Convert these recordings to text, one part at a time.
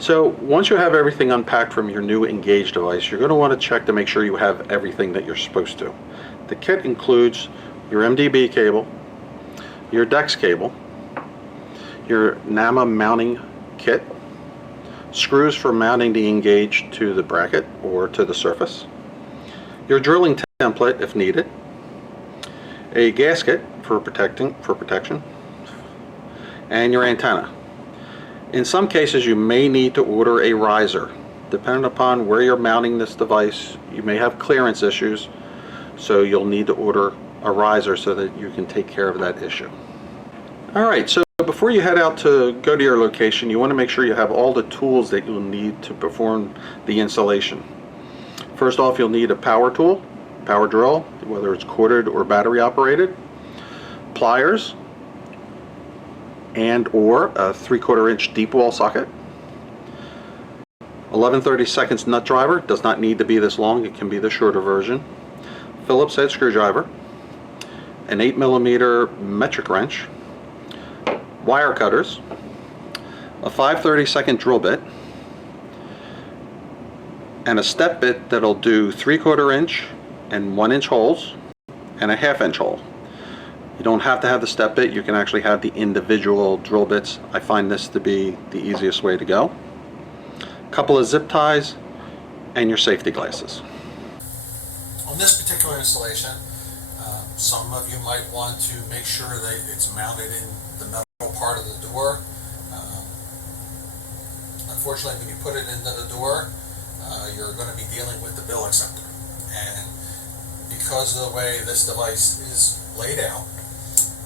So once you have everything unpacked from your new Engage device, you're going to want to check to make sure you have everything that you're supposed to. The kit includes your MDB cable, your DEX cable, your NAMA mounting kit, screws for mounting the Engage to the bracket or to the surface, your drilling template if needed, a gasket for protection, and your antenna. In some cases you may need to order a riser. Depending upon where you're mounting this device, you may have clearance issues, so you'll need to order a riser so that you can take care of that issue. Alright, so before you head out to go to your location, you want to make sure you have all the tools that you'll need to perform the installation. First off, you'll need a power tool, power drill, whether it's corded or battery operated, pliers, and or a 3/4 inch deep wall socket. 11/32 nut driver, does not need to be this long, it can be the shorter version. Phillips head screwdriver, an 8mm metric wrench, wire cutters, a 5/32 drill bit, and a step bit that'll do 3/4 inch and 1 inch holes and a 1/2 inch hole. You don't have to have the step bit, you can actually have the individual drill bits. I find this to be the easiest way to go. A couple of zip ties and your safety glasses. On this particular installation, some of you might want to make sure that it's mounted in the metal part of the door. Unfortunately, when you put it into the door, you're going to be dealing with the bill acceptor. And because of the way this device is laid out,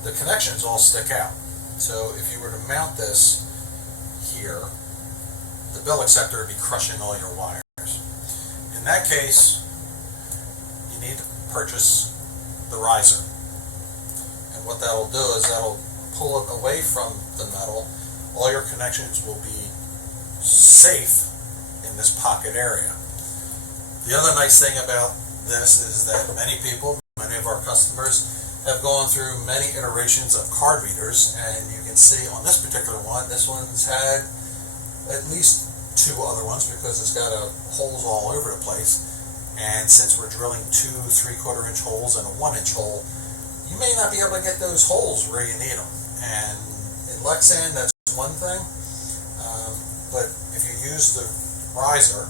the connections all stick out. So if you were to mount this here, the bill acceptor would be crushing all your wires. In that case, you need to purchase the riser. And what that'll do is that'll pull it away from the metal. All your connections will be safe in this pocket area. The other nice thing about this is that many of our customers have gone through many iterations of card readers, and you can see on this particular one, this one's had at least 2 other ones because it's got holes all over the place. And since we're drilling 2 3/4 inch holes and a 1 inch hole, you may not be able to get those holes where you need them. And in Lexan, that's one thing, but if you use the riser,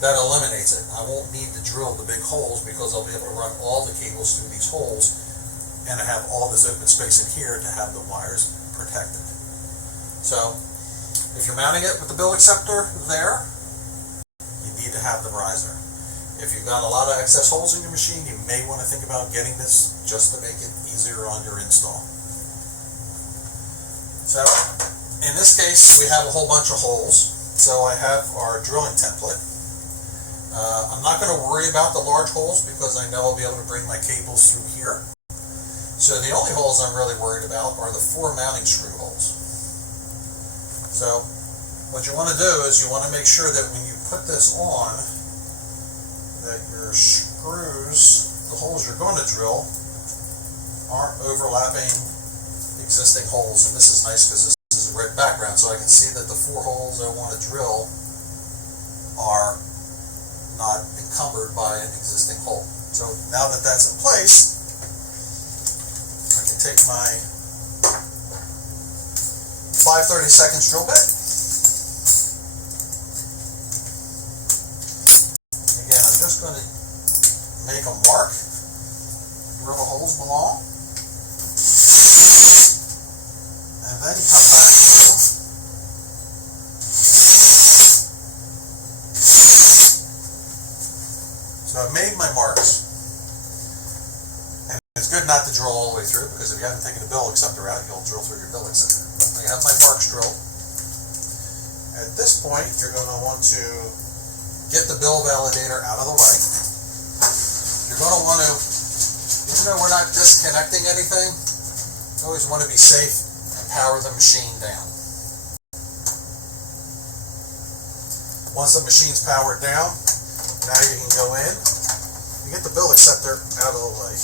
that eliminates it. I won't need to drill the big holes because I'll be able to run all the cables through these holes, and I have all this open space in here to have the wires protected. So if you're mounting it with the bill acceptor there, you need to have the riser. If you've got a lot of excess holes in your machine, you may want to think about getting this just to make it easier on your install. So in this case, we have a whole bunch of holes. So I have our drilling template. I'm not going to worry about the large holes because I know I'll be able to bring my cables through here. So the only holes I'm really worried about are the 4 mounting screw holes. So what you want to do is you want to make sure that when you put this on, that your screws, the holes you're going to drill, aren't overlapping existing holes. And this is nice because this is a red background, so I can see that the 4 holes I want to drill are not encumbered by an existing hole. So now that that's in place, I can take my 5/32 drill bit. Again, I'm just going to make a mark where the holes belong. And then come back through. So I've made my marks. And it's good not to drill all the way through because if you haven't taken the bill acceptor out, you'll drill through your bill acceptor. But I have my marks drilled. At this point, you're going to want to get the bill validator out of the way. You're going to want to, even though we're not disconnecting anything, you always want to be safe and power the machine down. Once the machine's powered down, now you can go in and get the bill acceptor out of the way.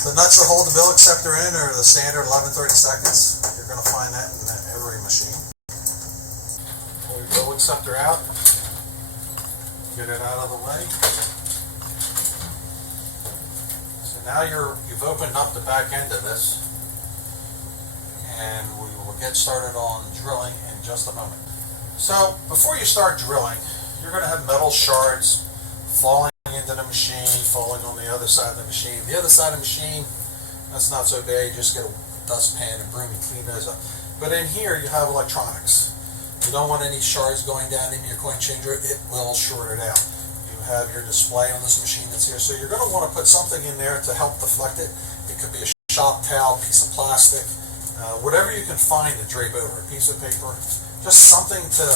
The nuts that hold the bill acceptor in are the standard 11/32. You're going to find that in every machine. Pull your bill acceptor out, get it out of the way. So now you've opened up the back end of this, and we will get started on drilling in just a moment. So before you start drilling, you're going to have metal shards falling into the machine, falling on the other side of the machine. The other side of the machine, that's not so bad. You just get a dustpan and broom and clean those up. But in here you have electronics. You don't want any shards going down into your coin changer. It will short it out. You have your display on this machine that's here, so you're going to want to put something in there to help deflect it. It could be a shop towel, piece of plastic, whatever you can find to drape over, a piece of paper, just something to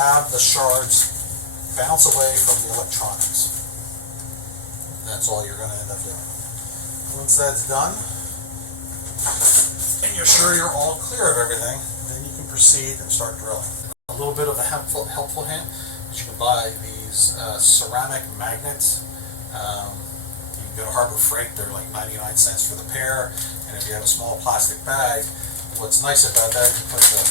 have the shards bounce away from the electronics. That's all you're going to end up doing. Once that's done, and you're sure you're all clear of everything, then you can proceed and start drilling. A little bit of a helpful hint is you can buy these ceramic magnets. You can go to Harbor Freight, they're like 99 cents for the pair, and if you have a small plastic bag, what's nice about that, you put the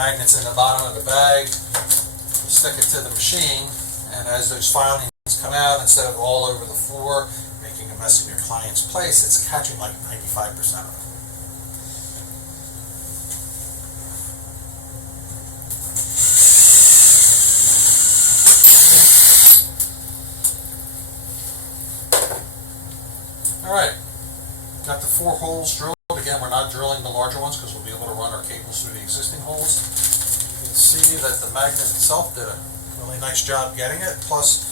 magnets in the bottom of the bag, you stick it to the machine, and as those filings come out, instead of all over the floor, making a mess of your client's place, it's catching like 95% of it. Alright, got the 4 holes drilled. Again, we're not drilling the larger ones because we'll be able to run our cables through the existing holes. You can see that the magnet itself did a really nice job getting it. Plus,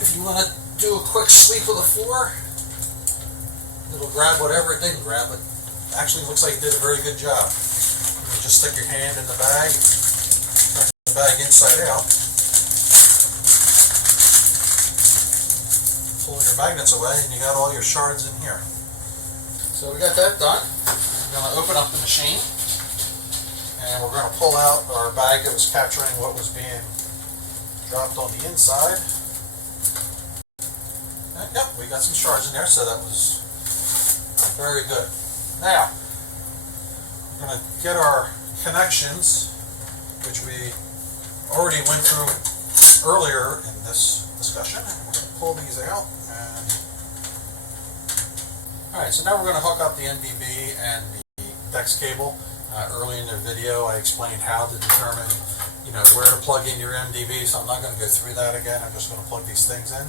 if you want to do a quick sweep of the floor, it'll grab whatever it didn't grab. It actually looks like it did a very good job. You just stick your hand in the bag, turn the bag inside out, pull your magnets away, and you got all your shards in here. So we got that done. We're going to open up the machine, and we're going to pull out our bag that was capturing what was being dropped on the inside. And yep, we got some shards in there, so that was very good. Now, we're going to get our connections, which we already went through earlier in this discussion. We're going to pull these out. Alright, so now we're going to hook up the MDB and the DEX cable. Early in the video I explained how to determine where to plug in your MDB, so I'm not going to go through that again. I'm just going to plug these things in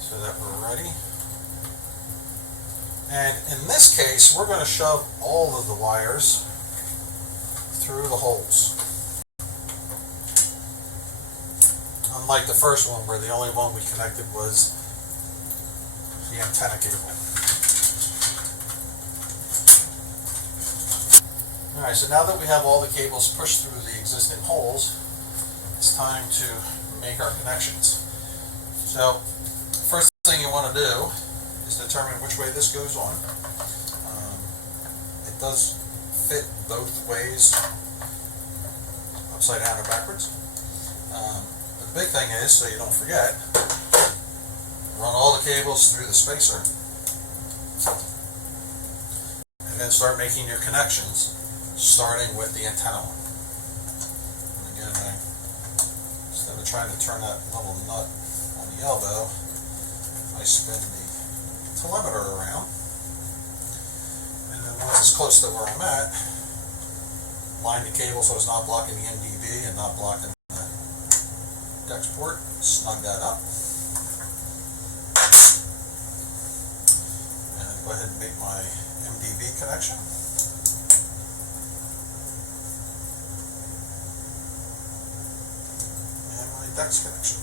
so that we're ready. And in this case, we're going to shove all of the wires through the holes. Unlike the first one where the only one we connected was the antenna cable. Alright, so now that we have all the cables pushed through the existing holes, it's time to make our connections. So, first thing you want to do is determine which way this goes on. It does fit both ways, upside down or backwards. But the big thing is, so you don't forget, run all the cables through the spacer, and then start making your connections, starting with the antenna one. And again, instead of trying to turn that little nut on the elbow, I spin the telemeter around, and then once it's close to where I'm at, line the cable so it's not blocking the MDB and not blocking the DEX port, snug that up, and go ahead and make my MDB connection. DEX connection.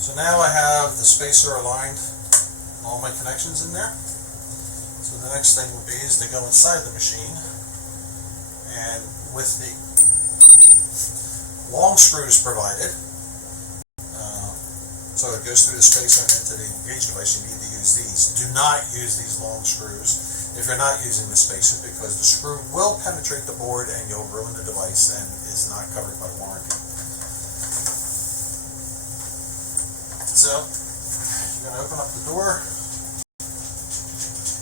So now I have the spacer aligned, all my connections in there. So the next thing will be is to go inside the machine, and with the long screws provided, so it goes through the spacer and into the engage device, you need to use these. Do not use these long screws. if you're not using the spacer, because the screw will penetrate the board and you'll ruin the device and is not covered by warranty. So, you're going to open up the door,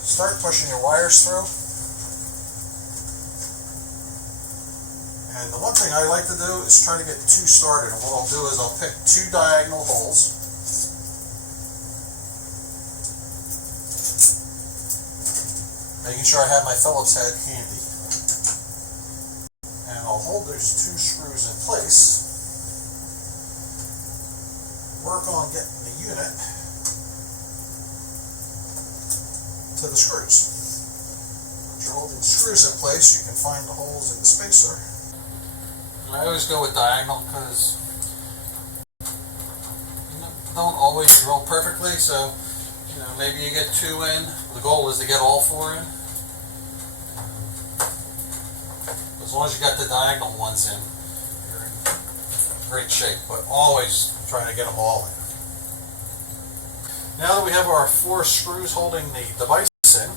start pushing your wires through. And the one thing I like to do is try to get two started. And what I'll do is I'll pick two diagonal holes. Making sure I have my Phillips head handy. And I'll hold those two screws in place. Work on getting the unit to the screws. Once you're holding the screws in place, you can find the holes in the spacer. I always go with diagonal because don't always drill perfectly, so maybe you get two in. The goal is to get all four in. As long as you got the diagonal ones in, you're in great shape, but always try to get them all in. Now that we have our four screws holding the device in,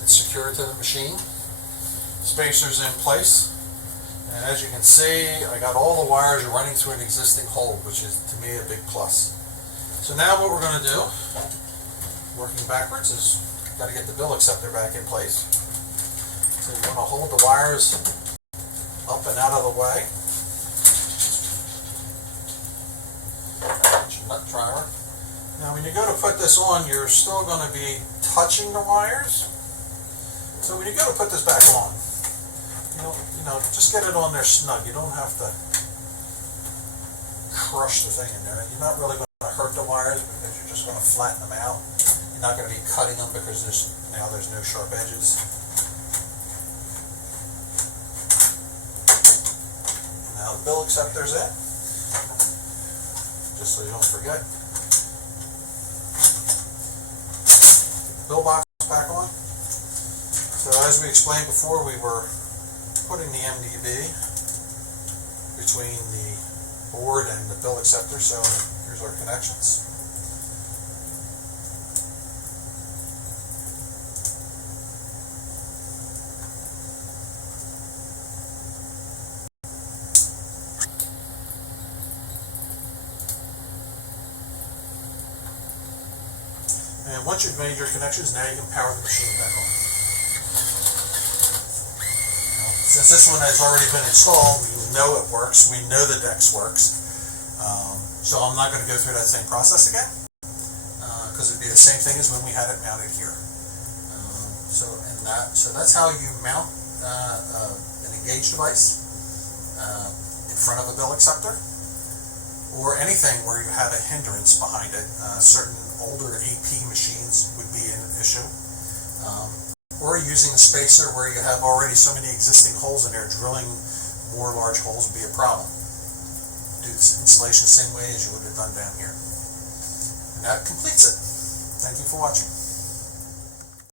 it's secured to the machine. Spacer's in place. And as you can see, I got all the wires running through an existing hole, which is, to me, a big plus. So now what we're going to do, working backwards, is got to get the bill acceptor back in place. So you want to hold the wires up and out of the way. Get your nut driver. Now when you go to put this on, you're still going to be touching the wires. So when you go to put this back on, just get it on there snug. You don't have to crush the thing in there. You're not really going to hurt the wires because you're just going to flatten them out. You're not going to be cutting them because there's no sharp edges. Now the bill acceptor's in, just so you don't forget. Bill box back on. So as we explained before, we were putting the MDB between the board and the bill acceptor, so here's our connections. And once you've made your connections, now you can power the machine back on. Since this one has already been installed, we know it works, we know the DEX works, so I'm not going to go through that same process again, because it'd be the same thing as when we had it mounted here. So that's how you mount an engaged device in front of a bill acceptor, or anything where you have a hindrance behind it. Certain older AP machines would be an issue. Or using a spacer where you have already so many existing holes in there, drilling more large holes would be a problem. Do this installation the same way as you would have done down here. And that completes it. Thank you for watching.